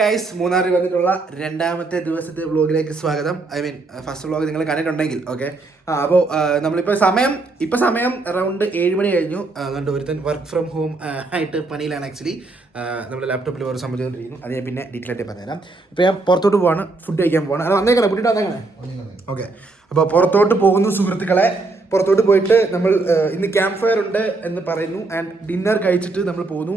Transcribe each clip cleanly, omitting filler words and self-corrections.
Guys മൂന്നാറിൽ വന്നിട്ടുള്ള രണ്ടാമത്തെ ദിവസത്തെ വ്ളോഗിലേക്ക് സ്വാഗതം. ഫസ്റ്റ് വ്ളോഗ് നിങ്ങൾ കണ്ടിട്ടുണ്ടെങ്കിൽ ഓക്കെ. അപ്പോൾ നമ്മളിപ്പോൾ സമയം അറൗണ്ട് 7 മണി കഴിഞ്ഞു. അതുകൊണ്ട് ഒരുത്തൻ വർക്ക് ഫ്രം ഹോം ആയിട്ട് പണിയിലാണ്. ആക്ച്വലി നമ്മൾ ലാപ്ടോപ്പിൽ ഓരോ സംബന്ധിച്ചുകൊണ്ടിരിക്കുന്നു. അത് ഞാൻ പിന്നെ ഡീറ്റെയിൽ ആയിട്ട് പറഞ്ഞുതരാം. ഇപ്പോൾ ഞാൻ പുറത്തോട്ട് പോവാണ്, ഫുഡ് കഴിക്കാൻ പോവാണ്. അത് വന്നേക്കണേ, ഫുഡിട്ട് വന്നേക്കണേ. ഓക്കെ, അപ്പോൾ പുറത്തോട്ട് പോകുന്നു സുഹൃത്തുക്കളെ. പുറത്തോട്ട് പോയിട്ട് നമ്മൾ ഇന്ന് ക്യാമ്പ് ഫയർ ഉണ്ട് എന്ന് പറയുന്നു. ആൻഡ് ഡിന്നർ കഴിച്ചിട്ട് നമ്മൾ പോകുന്നു.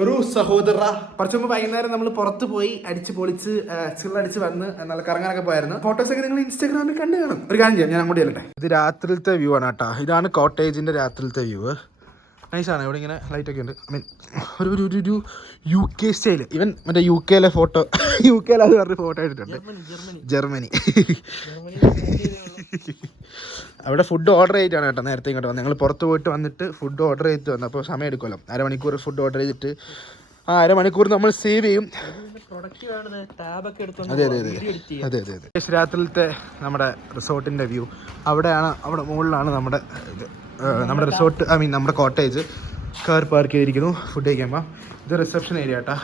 ഒരു സഹോദര കുറച്ച് മുമ്പ് വൈകുന്നേരം നമ്മൾ പുറത്ത് പോയി അടിച്ച് പൊളിച്ച് ചില്ലടിച്ച് വന്ന് നല്ല കറങ്ങാനൊക്കെ പോയായിരുന്നു. ഫോട്ടോസ് ഒക്കെ നിങ്ങൾ ഇൻസ്റ്റാഗ്രാമിൽ കണ്ടു കാണും. ഒരു കാര്യം ചെയ്യാം, ഞാൻ അങ്ങോട്ട് ചെല്ലട്ടെ. ഇത് രാത്രിയിലത്തെ വ്യൂ ആണ് കേട്ടോ. ഇതാണ് കോട്ടേജിന്റെ രാത്രിയിലത്തെ വ്യൂ. നൈസാണ്. ഇവിടെ ഇങ്ങനെ ലൈറ്റ് ഒക്കെ ഉണ്ട്. ഒരു UK സ്റ്റൈൽ. ഇവൻ മറ്റേ UK ഫോട്ടോ UK അത് പറഞ്ഞ ഫോട്ടോ എടുത്തിട്ടുണ്ട്. ജർമ്മനി. അവിടെ ഫുഡ് ഓർഡർ ചെയ്തിട്ടാണ് കേട്ടോ നേരത്തെ ഇങ്ങോട്ട് വന്നത്. ഞങ്ങൾ പുറത്ത് പോയിട്ട് വന്നിട്ട് ഫുഡ് ഓർഡർ ചെയ്തിട്ട് വന്നു. അപ്പോൾ സമയം എടുക്കുമല്ലോ, അരമണിക്കൂർ ഫുഡ് ഓർഡർ ചെയ്തിട്ട് അരമണിക്കൂർ നമ്മൾ സേവ് ചെയ്യും. അതെ. രാത്രിയിലത്തെ നമ്മുടെ റിസോർട്ടിൻ്റെ വ്യൂ അവിടെ മുകളിലാണ് നമ്മുടെ റിസോർട്ട്, നമ്മുടെ കോട്ടേജ്. കാർ പാർക്ക് ചെയ്തിരിക്കുന്നു. ഫുഡ് കഴിക്കുമ്പോൾ ഇത് റിസപ്ഷൻ ഏരിയ കേട്ടോ.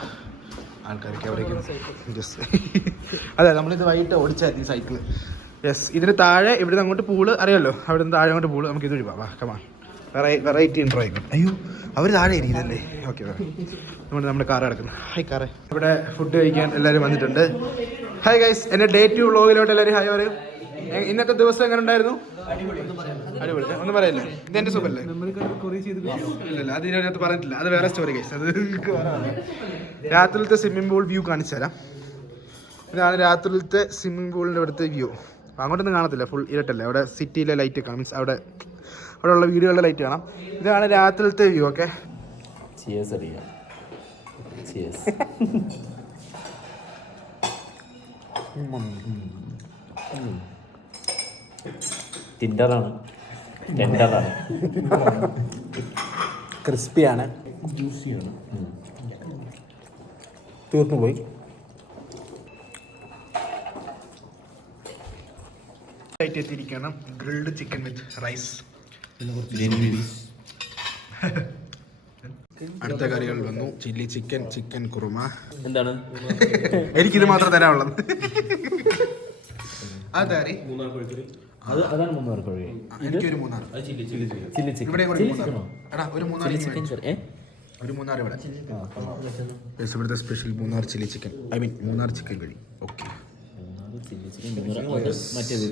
ആൾക്കാരൊക്കെ അവിടേക്കും അതെ, നമ്മളിത് വൈകിട്ട് ഓടിച്ചായിരുന്നു സൈക്കിള്. യെസ്, ഇതിന് താഴെ ഇവിടുന്ന് അങ്ങോട്ട് പൂള് അറിയാമല്ലോ. അവിടെ നിന്ന് താഴെ അങ്ങോട്ട് പൂള്. നമുക്ക് ഇത് വഴി കമാ വെറൈറ്റി ഇൻട്രോ ആയിക്കോട്ടെ. അയ്യോ, അവർ താഴെ ഇരിക്കുന്നല്ലേ. ഓക്കെ, അതുകൊണ്ട് നമ്മുടെ കാറ് കിടക്കുന്നു. Hi car. ഇവിടെ ഫുഡ് കഴിക്കാൻ എല്ലാവരും വന്നിട്ടുണ്ട്. ഹായ് ഗൈസ്, എൻ്റെ ഡേ 2 വ്ളോഗിലോട്ട് എല്ലാവരും ഹായ് പറയും. ഇന്നത്തെ ദിവസം എങ്ങനെ ഉണ്ടായിരുന്നു? അടിപൊളി. ഒന്നും പറയല്ലേ, ഇത് എൻ്റെ സൂപ്പറല്ലേ? ഇല്ല, അത് ഇതിനകത്ത് പറഞ്ഞിട്ടില്ല. അത് വേറെ സ്റ്റോറി ഗൈസ്. അത് രാത്രിയിലത്തെ സ്വിമ്മിംഗ് പൂൾ വ്യൂ കാണിച്ചു തരാം. ഇതാണ് രാത്രിയിലത്തെ സ്വിമ്മിംഗ് പൂളിൻ്റെ ഇവിടുത്തെ വ്യൂ. അങ്ങോട്ടൊന്നും കാണത്തില്ല, ഫുൾ ഇരുട്ടല്ലേ. അവിടെ സിറ്റിയിലെ ലൈറ്റ് കാണാം, മീൻസ് അവിടെ ഉള്ള വീടുകളുടെ ലൈറ്റ് കാണാം. ഇതാണ് രാത്രിയിലത്തെ വ്യൂ. ഓക്കെ, ക്രിസ്പിയാണ്, ജ്യൂസിയാണ്, തീർന്നു പോയി. എത്തിയിരിക്കണം. Grilled chicken with rice. അടുത്ത കറികൾ വന്നു. Chilli chicken, chicken kurma. എന്താണ് എനിക്കിത് മാത്രം തരാനുള്ളത്? അതെ, അതാണ് മൂന്നാർ കോഴി. എനിക്കൊരു മൂന്നാർ. ഇവിടെ ഒരു മൂന്നാർ ഇവിടെ. ഇവിടുത്തെ special Munnar chilli chicken, Munnar chicken curry. Okay,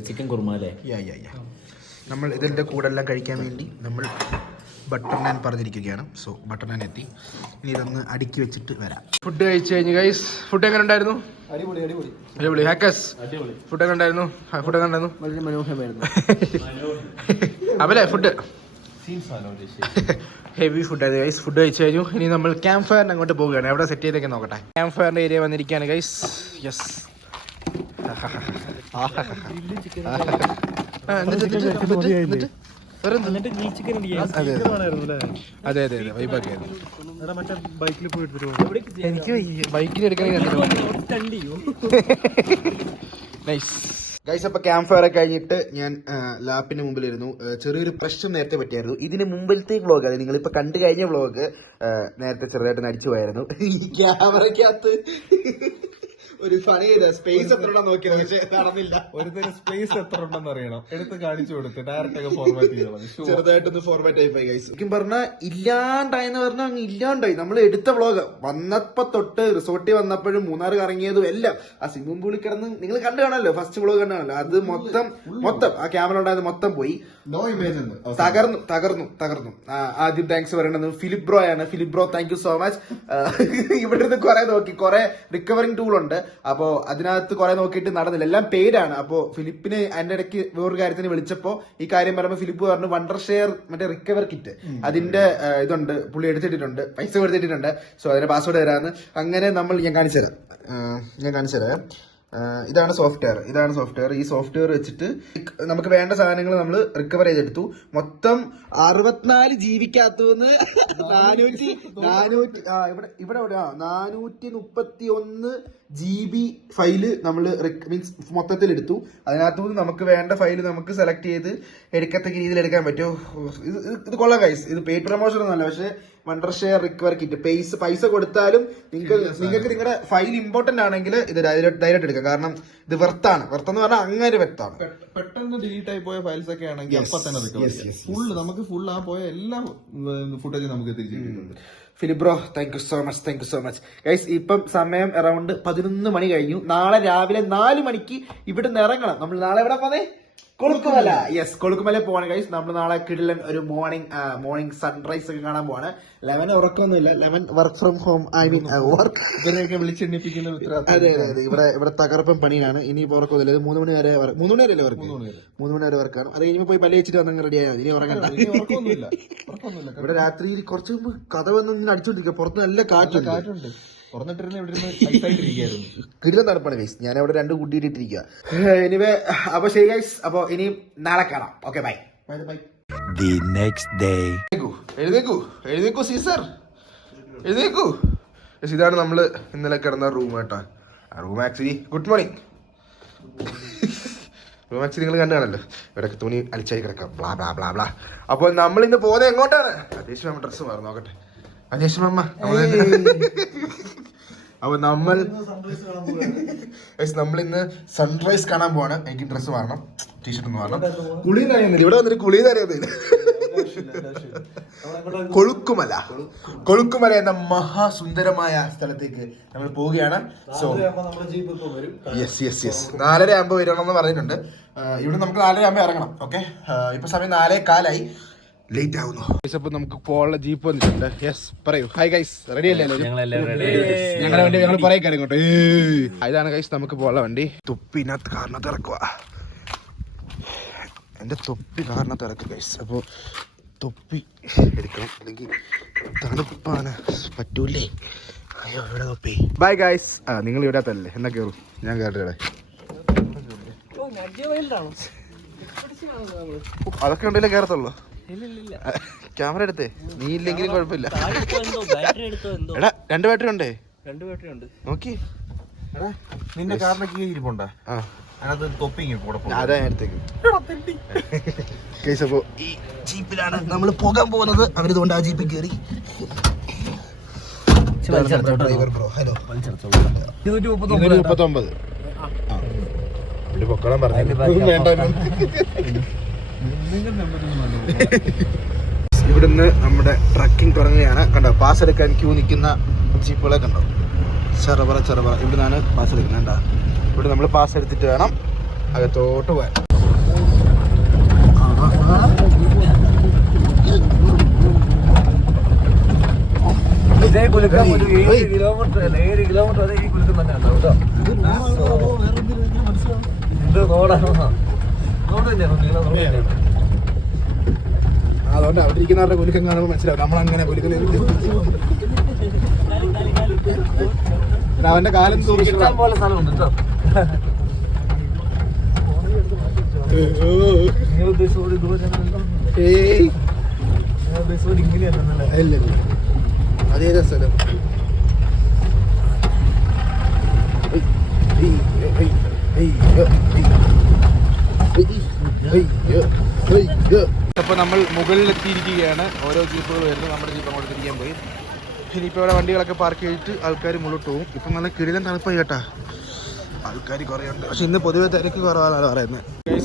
chicken kurma അല്ലേ? നമ്മൾ ഇതിൻ്റെ കൂടെ എല്ലാം കഴിക്കാൻ വേണ്ടി നമ്മൾ ബട്ടർ നാൻ പറഞ്ഞിരിക്കുകയാണ്. സോ ബട്ടർ നാൻ എത്തി. ഇനി ഇതൊന്ന് അടുക്കി വെച്ചിട്ട് വരാം. ഫുഡ് കഴിച്ചു കഴിഞ്ഞു ഗൈസ്. ഫുഡ് എങ്ങനെ ഉണ്ടായിരുന്നു? അടിപൊളി. ഹാക്കസ്, ഫുഡ് എങ്ങനെ ഉണ്ടായിരുന്നു? വളരെ മനോഹരമായിരുന്നു. അവലെ ഫുഡ് ഹെവി ഫുഡായിരുന്നു ഗൈസ്. ഫുഡ് കഴിച്ചു കഴിഞ്ഞു. ഇനി നമ്മൾ ക്യാമ്പ് ഫയറിന് അങ്ങോട്ട് പോവുകയാണ്. എവിടെ സെറ്റ് ചെയ്തൊക്കെ നോക്കട്ടെ. ക്യാമ്പ് ഫയറിൻ്റെ ഏരിയ വന്നിരിക്കുകയാണ് ഗൈസ്. യെസ്, അതെ വൈബാക്കിയായിരുന്നു. എനിക്ക് ബൈക്കിൽ നൈസ് ഗൈസ്. അപ്പൊ ക്യാമ്പ് ഫയർ ഒക്കെ കഴിഞ്ഞിട്ട് ഞാൻ ലാപ്പിന് മുമ്പിലിരുന്നു. ചെറിയൊരു പ്രശ്നം നേരത്തെ പറ്റിയായിരുന്നു. ഇതിന് മുമ്പിലത്തെ വ്ളോഗ്, അത് നിങ്ങളിപ്പോ കണ്ടു കഴിഞ്ഞ വ്ളോഗ് നേരത്തെ ചെറുതായിട്ട് നടിച്ചു പോയായിരുന്നു. ഈ ക്യാമറക്കകത്ത് ഒരു ഫണി ചെയ്ത സ്പേസ് എത്ര ഉണ്ടെന്ന് നോക്കിയത്, പക്ഷെ നടന്നില്ല. ഒരു സ്പേസ് എത്ര ഉണ്ടെന്ന് അറിയണം, എടുത്ത് കാണിച്ചു കൊടുത്ത് ഡയറക്റ്റ് ഫോർമാറ്റ് ചെയ്യണം. ചെറുതായിട്ടൊന്ന് ഫോർമാറ്റ് ആയിപ്പോയി ഗൈസ്. ശരിക്കും പറഞ്ഞാൽ ഇല്ലാണ്ടായെന്ന് പറഞ്ഞാൽ അങ്ങ് ഇല്ലാണ്ടായി. നമ്മൾ എടുത്ത വ്ളോഗ് വന്നപ്പോ തൊട്ട് റിസോർട്ടിൽ വന്നപ്പോഴും മൂന്നാർ കറങ്ങിയതും എല്ലാം ആ സ്വിമ്മിംഗ് പൂളിൽ കിടന്ന് നിങ്ങൾ കണ്ടു കാണല്ലോ. ഫസ്റ്റ് വ്ളോഗ് കണ്ടു കാണല്ലോ. അത് മൊത്തം ആ ക്യാമറ ഉണ്ടായത് മൊത്തം പോയി. തകർന്നു. ആദ്യം താങ്ക്സ് പറയണത് ഫിലിപ്പ് ബ്രോ ആണ്. Philip bro, thank you so much. ഇവിടെ നിന്ന് കുറെ നോക്കി, കുറെ റിക്കവറിംഗ് ടൂൾ ഉണ്ട്. അപ്പോ അതിനകത്ത് കുറെ നോക്കിയിട്ട് നടന്നില്ല, എല്ലാം പേരാണ്. അപ്പോ ഫിലിപ്പിന് അതിന്റെ ഇടയ്ക്ക് വേറൊരു കാര്യത്തിന് വിളിച്ചപ്പോ ഈ കാര്യം പറയുമ്പോൾ ഫിലിപ്പ് പറഞ്ഞു വണ്ടർ ഷെയർ മറ്റേ റിക്കവർ കിറ്റ് അതിന്റെ ഇതുണ്ട്, പുള്ളി എടുത്തിട്ടുണ്ട്, പൈസ കൊടുത്തിട്ടുണ്ട്. സോ അതിന്റെ പാസ്വേഡ് തരാന്ന്. അങ്ങനെ ഞാൻ കാണിച്ചു തരാം. ഇതാണ് സോഫ്റ്റ്വെയർ. ഈ സോഫ്റ്റ്വെയർ വെച്ചിട്ട് നമുക്ക് വേണ്ട സാധനങ്ങൾ നമ്മൾ റിക്കവർ ചെയ്തെടുത്തു. മൊത്തം 64 ജീവിക്കകത്തുനിന്ന് 431 GB ഫയല് നമ്മൾ മീൻസ് മൊത്തത്തിൽ എടുത്തു. അതിനകത്തുനിന്ന് നമുക്ക് വേണ്ട ഫയല് നമുക്ക് സെലക്ട് ചെയ്ത് എടുക്കത്തക്ക രീതിയിൽ എടുക്കാൻ പറ്റും. ഇത് കൊള്ളാം ഗൈസ്. ഇത് പെയ്ഡ് പ്രൊമോഷൻ ഒന്നുമല്ല, പക്ഷെ വണ്ടർഷെയർ റിക്കവർ കിറ്റ് പൈസ കൊടുത്താലും നിങ്ങൾക്ക് നിങ്ങളുടെ ഫയൽ ഇമ്പോർട്ടന്റ് ആണെങ്കിൽ ഇത് ഡയറക്റ്റ് എടുക്കാം. കാരണം ഇത് വെർത്താണ്. വെർത്തെന്ന് പറഞ്ഞാൽ അങ്ങനെ വെർത്താണ്. പെട്ടെന്ന് ഡിലീറ്റ് ആയി പോയ ഫയൽസ് ഒക്കെ ആണെങ്കിൽ അപ്പൊ തന്നെ റിക്കവർ നമുക്ക് ഫുൾ ആ പോയ എല്ലാ ഫുട്ടേജും നമുക്ക് തിരിച്ചിട്ടുണ്ട്. ഫിലിബ്രോ thank you so much guys. ഇപ്പം സമയം അറൌണ്ട് 11 മണി കഴിഞ്ഞു. നാളെ രാവിലെ 4 മണിക്ക് ഇവിടുന്ന് ഇറങ്ങണം. നമ്മൾ നാളെ എവിടെ പോന്നേ? കൊളുക്കുമല. യെസ്, കൊളുക്കുമല പോവാണ് ഗൈസ്. നമ്മൾ നാളെ കിടിലൻ ഒരു മോർണിംഗ് സൺറൈസ് ഒക്കെ കാണാൻ പോവാണ്. 11 ഉറക്കൊന്നുമില്ല, 11 work from home. I mean work ഇവരെയൊക്കെ വിളിച്ചെണ്ണിപ്പിക്കുന്ന അതെ. ഇവിടെ തകർപ്പൻ പണിയാണ്. ഇനിയിപ്പോ ഉറക്കൊന്നുമില്ല. 3 മണി വരെ വർക്ക്. 3 മണി വരെ വർക്കാണ്. അത് ഇനിയിപ്പോ പോയി പല്ല് വെച്ചിട്ട് വന്നങ്ങ് റെഡി ആയാൽ ഇനി ഉറങ്ങണ്ട. ഇവിടെ രാത്രിയിൽ കുറച്ച് മുമ്പ് കഥ വന്ന് ഇങ്ങനെ അടിച്ചോണ്ടിരിക്കുക. പുറത്ത് നല്ല കാറ്റുണ്ട്. കിടിലൻ തണുപ്പാണ് ഗൈസ്. ഞാൻ അവിടെ 2 കൂട്ടിയിട്ടിരിക്കുക. എനിവേ അപ്പൊ ശരി ഗൈസ്. അപ്പൊ ഇനി നാളെ കാണാം. Okay bye. The next day. എഴുന്നേക്കൂ സീസർ, എഴുന്നേക്കൂ. ഇതാണ് നമ്മള് ഇന്നലെ കിടന്ന റൂം കേട്ടാ. ആ room actually good morning room actually നിങ്ങൾ കണ്ടാണല്ലോ. ഇവിടെ തുണി അലിച്ചായി കിടക്കാം. Blah blah blah blah. അപ്പോൾ നമ്മൾ ഇന്ന് പോകുന്നത് എങ്ങോട്ടാണ്? അജേഷ് മാമ ഡ്രസ്സ് മാറും നോക്കട്ടെ. അജേഷ് മാമ അപ്പൊ നമ്മൾ ഇന്ന് സൺറൈസ് കാണാൻ പോവാണ്. എനിക്ക് ഡ്രസ്സ് മാറണം, ടീഷർട്ട് ഒന്ന് മാറണം. കുളി നനയുന്നില്ല. ഇവിടെ വന്നിട്ട് കുളി നനയുന്നില്ല. കൊളുക്കുമല എന്ന മഹാസുന്ദരമായ സ്ഥലത്തേക്ക് നമ്മൾ പോവുകയാണ്. സോ യെസ് 4:30 ആകുമ്പോൾ വരണമെന്ന് പറഞ്ഞിട്ടുണ്ട്. ഇവിടെ നമുക്ക് 4:30 ആകുമ്പോൾ ഇറങ്ങണം. ഓക്കെ, ഇപ്പൊ സമയം 4:15 ലേറ്റ് ആവുന്നു. അപ്പൊ നമുക്ക് പോകാനുള്ള ജീപ്പ് വന്നിട്ടുണ്ട്. യെസ് പറയൂ. ഹായ് ഗൈസ്, റെഡി അല്ലേ? ഞങ്ങളുടെ വണ്ടി ഞങ്ങൾ പറയും ഇങ്ങോട്ട്. ഇതാണ് ഗൈസ് നമുക്ക് പോകാനുള്ള വണ്ടി. തൊപ്പിനകത്ത് കാരണത്ത് ഇറക്കുക. എന്റെ തൊപ്പി കാരണത്ത് ഇറക്കുക ഗൈസ്. അപ്പോൾ തൊപ്പി എടുക്കണം, അല്ലെങ്കിൽ തണുപ്പാണ്, പറ്റൂലേ. അയ്യോ ഇവിടെ തൊപ്പി. Bye guys. നിങ്ങൾ ഇവിടെ തല്ലേ? എന്നാ കയറും, ഞാൻ കയറിയുടെ. അതൊക്കെ ഉണ്ടല്ലേ കയറത്തുള്ളൂ. ക്യാമറ എടുത്തേ, നീ ഇല്ലെങ്കിലും കുഴപ്പമില്ല. എടാ 2 ബാറ്ററി ഉണ്ടേ? 2 ബാറ്ററി ഉണ്ട്. നോക്കി നിന്റെ കാറിനൊക്കെ ഇരിപ്പുണ്ടോ? അതിനകത്ത് തൊപ്പി അതാ അടുത്തേക്ക്. അപ്പോ ഈ ജീപ്പിലാണ് നമ്മൾ പോകാൻ പോകുന്നത്. അവരിതുകൊണ്ട് ആ ജീപ്പിൽ കയറി. Driver bro, hello. 239 പൊക്കണം പറഞ്ഞു. വേണ്ട. ഇവിടുന്ന് നമ്മുടെ ട്രക്കിംഗ് തുടങ്ങുകയാണ്. കണ്ടോ, പാസ് എടുക്കാൻ ക്യൂ നിൽക്കുന്ന ജീപ്പുകളെ കണ്ടോ? ചെറുപറ ഇവിടുന്നാണ് പാസ് എടുക്കുന്നത്. കണ്ടോ, ഇവിടെ നമ്മൾ പാസ് എടുത്തിട്ട് വേണം അകത്തോട്ട് പോകാൻ. അതുകൊണ്ട് അവിടെ ഇരിക്കുന്നവരുടെ കുലുക്കം കാണുമ്പോൾ മനസ്സിലാവും നമ്മളങ്ങനെ കുലുക്കുന്ന. അവന്റെ കാലം ഇഷ്ടം പോലെ സ്ഥലമുണ്ട് കേട്ടോ. അതേതാ സ്ഥലം? അപ്പൊ നമ്മൾ മുകളിലെത്തിയിരിക്കുകയാണ്. ഓരോ ജീപ്പുകൾ വരുന്നു. നമ്മുടെ ജീപ്പ് അങ്ങോട്ട് തിരിക്കാൻ പോയി. ഇനിയിപ്പോൾ ഇവിടെ വണ്ടികളൊക്കെ പാർക്ക് ചെയ്തിട്ട് ആൾക്കാർ മുകളിലോട്ട് പോകും. ഇപ്പം നല്ല കിടിലൻ തണുപ്പായി കേട്ടാ. ആൾക്കാർ കുറേ ഉണ്ട്, പക്ഷെ ഇന്ന് പൊതുവെ തിരക്ക് കുറവാണെന്നാണ് പറയുന്നത്.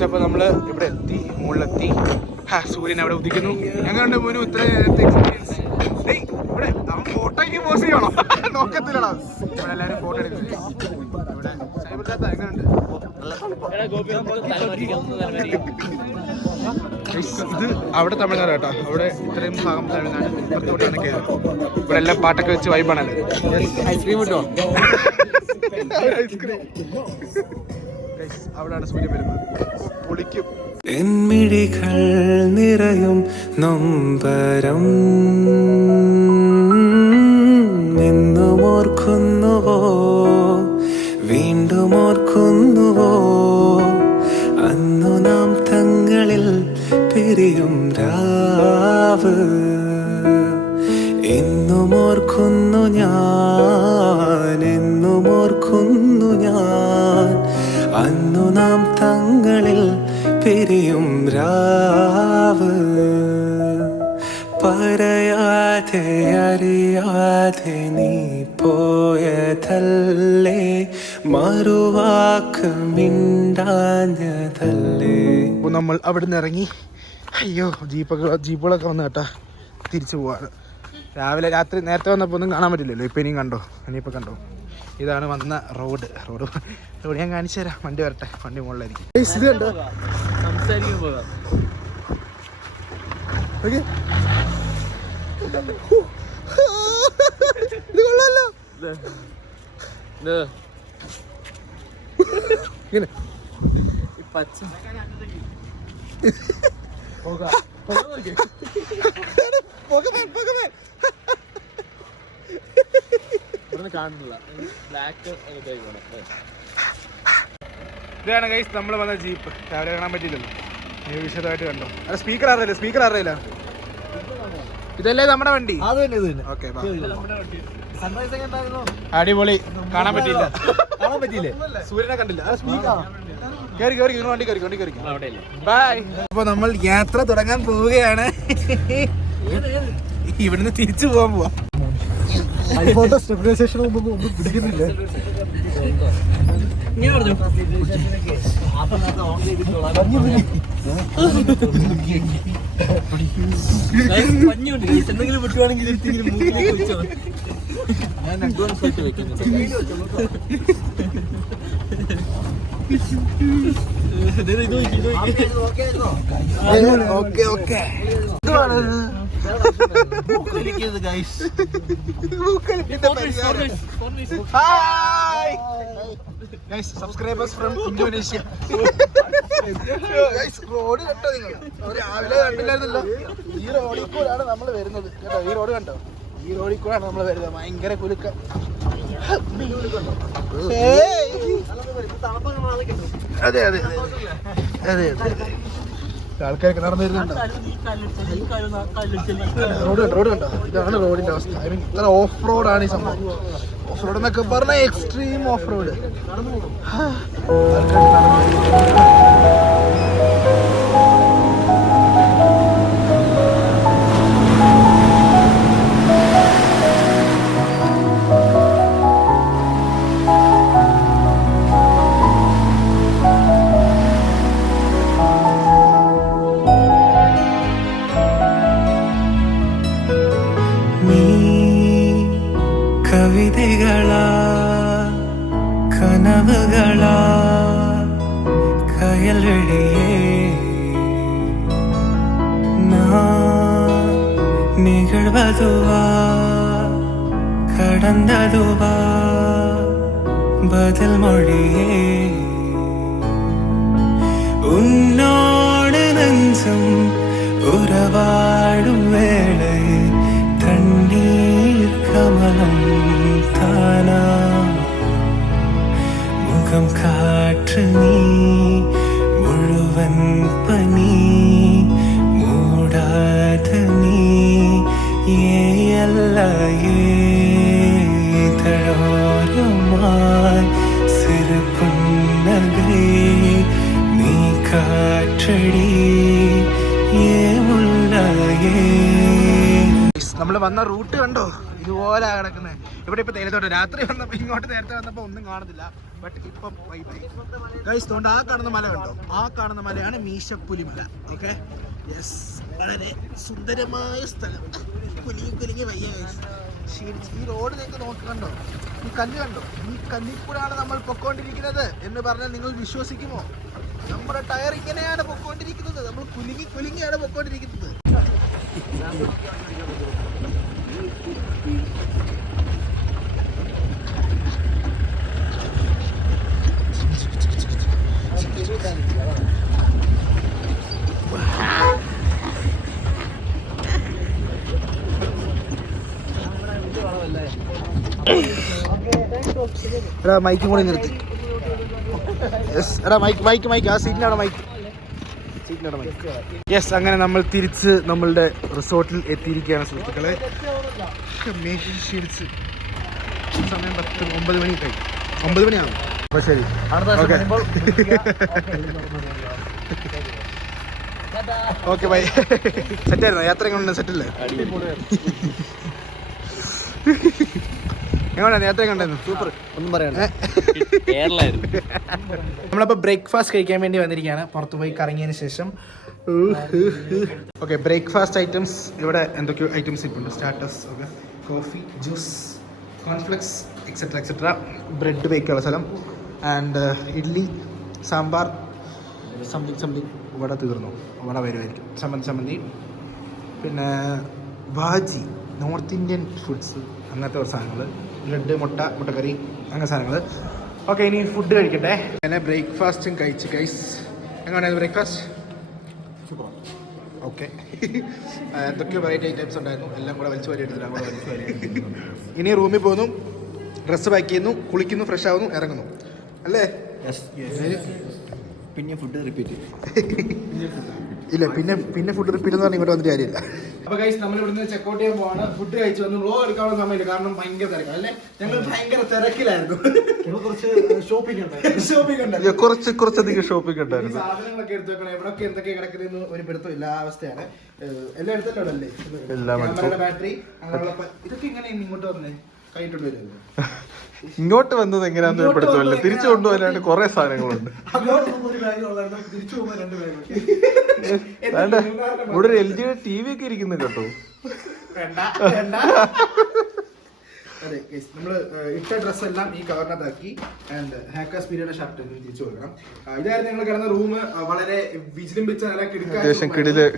അപ്പോൾ നമ്മൾ ഇവിടെ എത്തി, മുകളിലെത്തി. സൂര്യൻ അവിടെ ഉദിക്കുന്നു. ഞങ്ങളുടെ മുന്നിൽ ഇത്ര നേരത്തെ എക്സ്പീരിയൻസ്. ഇവിടെ അവൻ ഫോട്ടോയ്ക്ക് പോസ് ചെയ്യണോ? നോക്കത്തില്ലടാ. ഇവിടെ എല്ലാവരും ഫോട്ടോ എടുക്കുന്നത്. ഇവിടെ സൈബർ എങ്ങനെയുണ്ട്? ഇത് അവിടെ തമിഴ്നാട് കേട്ടോ. അവിടെ ഇത്രയും ഭാഗം തമിഴ്നാട്, ഇപ്പുറത്തോട്ടാണ് കേരളം. ഇവിടെ എല്ലാം പാട്ടൊക്കെ വെച്ച് വൈബാണല്ലോ. ഐസ്ക്രീം കിട്ടോ? ഐസ്ക്രീം. അവിടെയാണ് സൂര്യൻ വരുന്നത്. പൊളിക്കും. എന്മിഴികൾ നിറയും നൊമ്പരം എന്നും ഓർക്കുന്നുവോ, വീണ്ടും ഓർക്കുന്നുവോ അന്നു നാം തങ്ങളിൽ പിരിയും രാവ്. എന്നും ഓർക്കുന്നു ഞാൻ, എന്നും ഓർക്കുന്നു ഓർക്കുന്നു ഞാൻ അന്നു നാം തങ്ങളിൽ പിരിയും രാവ് പറയാതെ അറിയാതെ നീ പോയതല്ലേ മറുവാക്ക് മിണ്ടാഞ്ഞതല്ലേ. അപ്പോൾ നമ്മൾ അവിടെ നിന്ന് ഇറങ്ങി. അയ്യോ ജീപ്പുകളൊക്കെ വന്ന് കേട്ടാ തിരിച്ചു പോവാണ്. രാവിലെ രാത്രി നേരത്തെ വന്നപ്പോൾ ഒന്നും കാണാൻ പറ്റില്ലല്ലോ, ഇപ്പം ഇനിയും കണ്ടോ, ഇനിയിപ്പോൾ കണ്ടോ. ഇതാണ് വന്ന റോഡ് ഞാൻ കാണിച്ചു തരാം. വണ്ടി വരട്ടെ, വണ്ടി മുകളിലായിരിക്കും. ഇത് കണ്ടോ, ഇത് കൊള്ളാലോ. ഇങ്ങനെ ഇതാണ് ഗൈസ് നമ്മൾ വന്ന ജീപ്പ്. രാവിലെ കാണാൻ പറ്റില്ലല്ലോ, വിശദമായിട്ട് കണ്ടോ. അത് സ്പീക്കർ അറിയില്ല. ഇതല്ലേ നമ്മുടെ വണ്ടി? ഓക്കെ, അടിപൊളി. കാണാൻ പറ്റിയില്ലേ? സൂര്യനെ കണ്ടില്ല. വണ്ടി കയറി. ബൈ. അപ്പൊ നമ്മൾ യാത്ര തുടങ്ങാൻ പോവുകയാണ്. ഇവിടുന്ന് തിരിച്ചു പോവാൻ സ്റ്റെബിലൈസേഷൻ ഒന്നും പിടിക്കുന്നില്ല. എന്തെങ്കിലും വിട്ടുവാണെങ്കിൽ ഞാൻ അഡ്വാൻസ് ആയിട്ട് വെക്കുന്നു. Okay. Subscribers from Indonesia. Road കണ്ടോ നിങ്ങൾ? രാവിലെ കണ്ടില്ലായിരുന്നല്ലോ. ഈ റോഡിൽ കൂടാണ് നമ്മൾ വരുന്നത് കേട്ടോ. ഈ റോഡ് കണ്ടോ? ഈ റോഡിൽ കൂടാണ് നമ്മൾ വരുന്നത്. ഭയങ്കര കുലുക്ക. അതെ ആൾക്കാരൊക്കെ നടന്നു വരുന്നുണ്ടോ? റോഡ് കണ്ടോ? ഇതാണ് റോഡിന്റെ അവസ്ഥ. ഐ മീൻ ഇത്ര ഓഫ് റോഡാണ് ഈ സംഭവം. ഓഫ് റോഡ് എന്നൊക്കെ പറഞ്ഞാൽ എക്സ്ട്രീം ഓഫ് റോഡ്. കവിതകളാ കനവുകളാ കയൽവഴിയേ നികழ்വതുവാ കടന്നതുവാ ബദൽ മൊഴിയേ ഉന്നോട് നെഞ്ചും ഉറവാടും വേളை തണ്ണീർ കമലം താനാ മുഖം കാറ്റ് നീ മുഴുവൻ പനി മൂടാതെ നീ ഏയല്ല ഏതഴോരമായി സിறு പുന്നകை നീ കാറ്റടി നമ്മൾ വന്ന റൂട്ട് കണ്ടോ? ഇതുപോലെ കിടക്കുന്നത്. ഇവിടെ ഇപ്പൊ തേയിലത്തോട്ട് രാത്രി വന്നപ്പോ ഇങ്ങോട്ട് നേരത്തെ വന്നപ്പോ ഒന്നും കാണത്തില്ല. ബട്ട് ഇപ്പം ഗൈസ് തോണ്ട് ആ കാണുന്ന മല കണ്ടോ? ആ കാണുന്ന മലയാണ് മീശപ്പുലിമല. ഓക്കെ, യെസ്, വളരെ സുന്ദരമായ സ്ഥലം. കുലുങ്ങി വയ്യ ഗൈസ്. ഈ റോഡ് നിങ്ങൾക്ക് നോക്കണ്ടോ? ഈ കല്ല് കണ്ടോ? ഈ കല്ലിൽ കൂടെയാണ് നമ്മൾ പൊക്കോണ്ടിരിക്കുന്നത് എന്ന് പറഞ്ഞാൽ നിങ്ങൾ വിശ്വസിക്കുമോ? നമ്മുടെ ടയർ ഇങ്ങനെയാണ് പൊക്കോണ്ടിരിക്കുന്നത്. നമ്മൾ കുലുങ്ങിയാണ് പൊക്കോണ്ടിരിക്കുന്നത്. മൈക്കും കൂടി നിർത്തി. എടാ മൈക്ക് ആ സീറ്റിലാണ് മൈക്ക്. യെസ്, അങ്ങനെ നമ്മൾ തിരിച്ച് നമ്മളുടെ റിസോർട്ടിൽ എത്തിയിരിക്കുകയാണ് സുഹൃത്തുക്കളെ. ക്ഷീണിച്ച് സമയം 9 മണി കഴിഞ്ഞു. 9 മണിയാവും. അപ്പോൾ ശരി, ഓക്കെ ബൈ. സെറ്റായിരുന്നോ? യാത്ര എങ്ങനെ? സെറ്റല്ലേ? എങ്ങനെയാണ് യാത്ര? കണ്ടായിരുന്നു? സൂപ്പർ, ഒന്നും പറയാനില്ല. നമ്മളപ്പോൾ ബ്രേക്ക്ഫാസ്റ്റ് കഴിക്കാൻ വേണ്ടി വന്നിരിക്കുകയാണ്, പുറത്ത് പോയി കറങ്ങിയതിന് ശേഷം. ഓക്കെ, ബ്രേക്ക്ഫാസ്റ്റ് ഐറ്റംസ് ഇവിടെ എന്തൊക്കെയോ ഐറ്റംസ് ഇപ്പോഴുണ്ട്. സ്റ്റാർട്ടേഴ്സ് ഒക്കെ, coffee, juice, cornflakes, etcetera etcetera. Bread ബേക്കുള്ള സ്ഥലം. And idli, sambar, something. വട തീർന്നു, വട വരുമായിരിക്കും. ചമ്മന്തി, പിന്നെ ഭാജി, നോർത്ത് ഇന്ത്യൻ ഫുഡ്സ്, അങ്ങനത്തെ ഒരു സാധനങ്ങൾ. ബ്രെഡ്, മുട്ടക്കറി, അങ്ങനെ സാധനങ്ങൾ. ഓക്കെ, ഇനി ഫുഡ് കഴിക്കട്ടെ. അങ്ങനെ ബ്രേക്ക്ഫാസ്റ്റും കഴിച്ച് ഗൈസ്. എങ്ങനെയായിരുന്നു ബ്രേക്ക്ഫാസ്റ്റ്? സൂപ്പർ. ഓക്കെ, എന്തൊക്കെയോ വെറൈറ്റി ഐറ്റംസ് ഉണ്ടായിരുന്നു. എല്ലാം കൂടെ വലിച്ചു വാരി എടുത്തിട്ട് ഇനി റൂമിൽ പോകുന്നു, ഡ്രസ്സ് പാക്ക് ചെയ്യുന്നു, കുളിക്കുന്നു, ഫ്രഷ് ആവുന്നു, ഇറങ്ങുന്നു അല്ലേ? പിന്നെ ഫുഡ് റിപ്പീറ്റ് ഇല്ല, പിന്നെ ഫുഡ് റിപ്പീറ്റ് എന്ന് പറഞ്ഞാൽ ഇങ്ങോട്ട് വന്നിട്ട് കാര്യമില്ല. അപ്പോൾ ഗൈസ്, നമ്മൾ ഇവിടുന്ന് ചെക്കൗട്ട് ചെയ്യാൻ പോവാണ്. ഫുഡ് കഴിച്ച് വന്നു. വ്ലോഗ് എടുക്കാനുള്ള സമയമില്ല, കാരണം ഭയങ്കര തിരക്കാണ് അല്ലേ? ഞങ്ങൾ ഭയങ്കര തിരക്കിലായിരുന്നു. കുറച്ച് ഷോപ്പിംഗ് ഉണ്ടായിരുന്നു. കുറച്ചധികം ഷോപ്പിംഗ് ഉണ്ടായിരുന്നു. സാധനങ്ങളൊക്കെ എടുത്തു വെക്കണം. എവിടെയൊക്കെ എന്തൊക്കെ കിടക്കുന്നതെന്ന് ഒരു പിടുത്തം ഇല്ല, ആ അവസ്ഥയാണ്. എല്ലാം എടുത്തല്ലോ അല്ലേ? ക്യാമറയുടെ ബാറ്ററി, അങ്ങനെയുള്ള ഇതൊക്കെ ഇങ്ങനെ ഇങ്ങോട്ട് വന്നേ കൈയിട്ടുണ്ട് വരുന്നത്. ഇങ്ങോട്ട് വന്നത് എങ്ങനെയാണെന്ന് പിടുത്തമല്ല, തിരിച്ചു കൊണ്ടുപോകാനായിട്ട് കുറെ സാധനങ്ങളുണ്ട്. ഇവിടെ ഒരു LG TV ഒക്കെ ഇരിക്കുന്നു കേട്ടോ. അതെ, നമ്മള് ഇട്ട ഡ്രസ് എല്ലാം ഈ കവറിനകത്താക്കി. ആൻഡ് ഹാക്കേഴ്സ് പീരിയഡ് ഷർട്ട് തിരിച്ചു കൊടുക്കണം. ഇതായിരുന്നു ഞങ്ങൾ കിടന്ന റൂം. വളരെ വിജിലിംബിച്ച നല്ല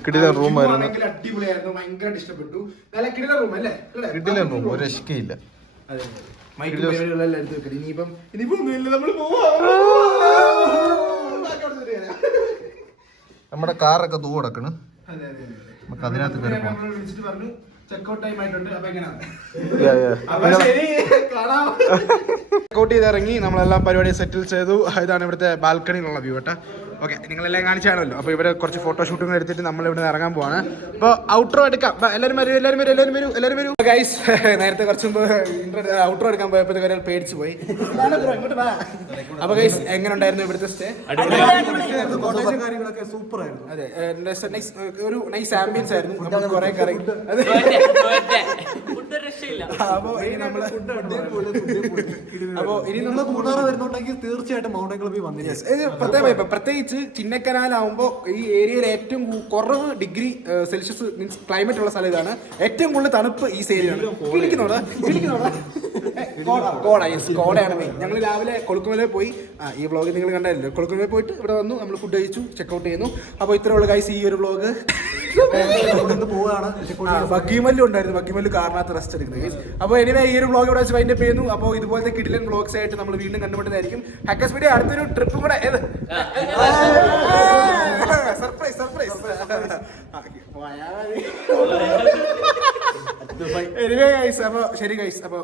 കിടിലൻ റൂമായിരുന്നു. അടിപൊളിയായിരുന്നു, ഭയങ്കരമായിട്ട് ഇഷ്ടപ്പെട്ടു. നല്ല കിടിലൻ റൂം അല്ലേ? കിടിലൻ റൂം, ഒരു രക്ഷയില്ല. അതെ, മൈക്ക് പരിപാടികളെല്ലാം എടുത്ത് വെക്കണം. ഇനിയിപ്പം ഒന്നുമില്ല, നമ്മള് നമ്മുടെ കാറൊക്കെ തൂ കിടക്കണ്. നമുക്ക് അതിനകത്ത് വിളിച്ചിട്ട് പറഞ്ഞു ചെക്കൗട്ട് ടൈം ആയിട്ടുണ്ട്. അപ്പൊ എങ്ങനെയാണ് ചെക്കൗട്ട് ചെയ്ത് ഇറങ്ങി, നമ്മളെല്ലാം പരിപാടി സെറ്റിൽ ചെയ്തു. ഇതാണ് ഇവിടുത്തെ ബാൽക്കണിയിലുള്ള വ്യൂ കേട്ടോ. ഓക്കെ, നിങ്ങളെല്ലാം കാണിച്ചാണല്ലോ. അപ്പോൾ ഇവിടെ കുറച്ച് ഫോട്ടോഷൂട്ടുകൾ എടുത്തിട്ട് നമ്മൾ ഇവിടെ നിന്ന് ഇറങ്ങാൻ പോവാണ്. അപ്പോൾ ഔട്ട്രോ എടുക്കാം. എല്ലാവരും വരൂ. ഗൈസ്, നേരത്തെ കുറച്ച് മുമ്പ് ഔട്ട്രോ എടുക്കാൻ പോയപ്പോൾ ഒരാൾ പേടിച്ച് പോയി. അപ്പോൾ ഗൈസ്, എങ്ങനെ ഉണ്ടായിരുന്നു ഇവിടുത്തെ സ്റ്റേ? കാര്യങ്ങളൊക്കെ സൂപ്പർ ആയിരുന്നു. അതെ, ഒരു നൈസ് ആംബിയൻസ് ആയിരുന്നു. നമ്മൾ കുറെ കറങ്ങി. അപ്പോൾ ഇനി നമ്മൾ മൂന്നാർ വരുന്നുണ്ടെങ്കിൽ തീർച്ചയായിട്ടും മൗണ്ടൻ ക്ലബ്ബിൽ വന്നിരിക്കും. പ്രത്യേകിച്ച് ചിന്നക്കനാലാവുമ്പോൾ ഈ ഏരിയയിൽ ഏറ്റവും കുറവ് ഡിഗ്രി സെൽഷ്യസ് മീൻസ് ക്ലൈമറ്റ് ഉള്ള സ്ഥലം ഇതാണ്. ഏറ്റവും കൂടുതൽ തണുപ്പ് ഈ ഏരിയയാണ്. കോടയാണ് മെയിൻ. ഞങ്ങൾ രാവിലെ കൊളുക്കുമലയിൽ പോയി, ഈ വ്ളോഗ് നിങ്ങൾ കണ്ടായിരുന്നു. കൊളുക്കുമലയിൽ പോയിട്ട് ഇവിടെ വന്നു, നമ്മൾ ഫുഡ് കഴിച്ചു, ചെക്കൗട്ട് ചെയ്യുന്നു. അപ്പോൾ ഇത്രയുള്ള ഗൈസ് ഈ ഒരു വ്ളോഗ്. ബക്കിമല്ലു ഉണ്ടായിരുന്നു, ബക്കിമല്ലു കാറിനകത്ത് റെസ്റ്റ് എടുക്കുന്നത്. അപ്പോൾ എനിവേ ഈ ഒരു വ്ളോഗ് ഇവിടെ വെച്ച് വൈൻഡപ്പ് ചെയ്യുന്നു. അപ്പോൾ ഇതുപോലത്തെ കിടിലൻ വ്ളോഗ്സ് ആയിട്ട് നമ്മൾ വീണ്ടും കണ്ടുമുട്ടുന്നതായിരിക്കും. ഹാക്കേഴ്സ് മീഡിയ അടുത്തൊരു ട്രിപ്പും കൂടെ സർപ്രൈസ്. എനിവേ ഗൈസ്, അപ്പോൾ ശരി ഗൈസ്, അപ്പോൾ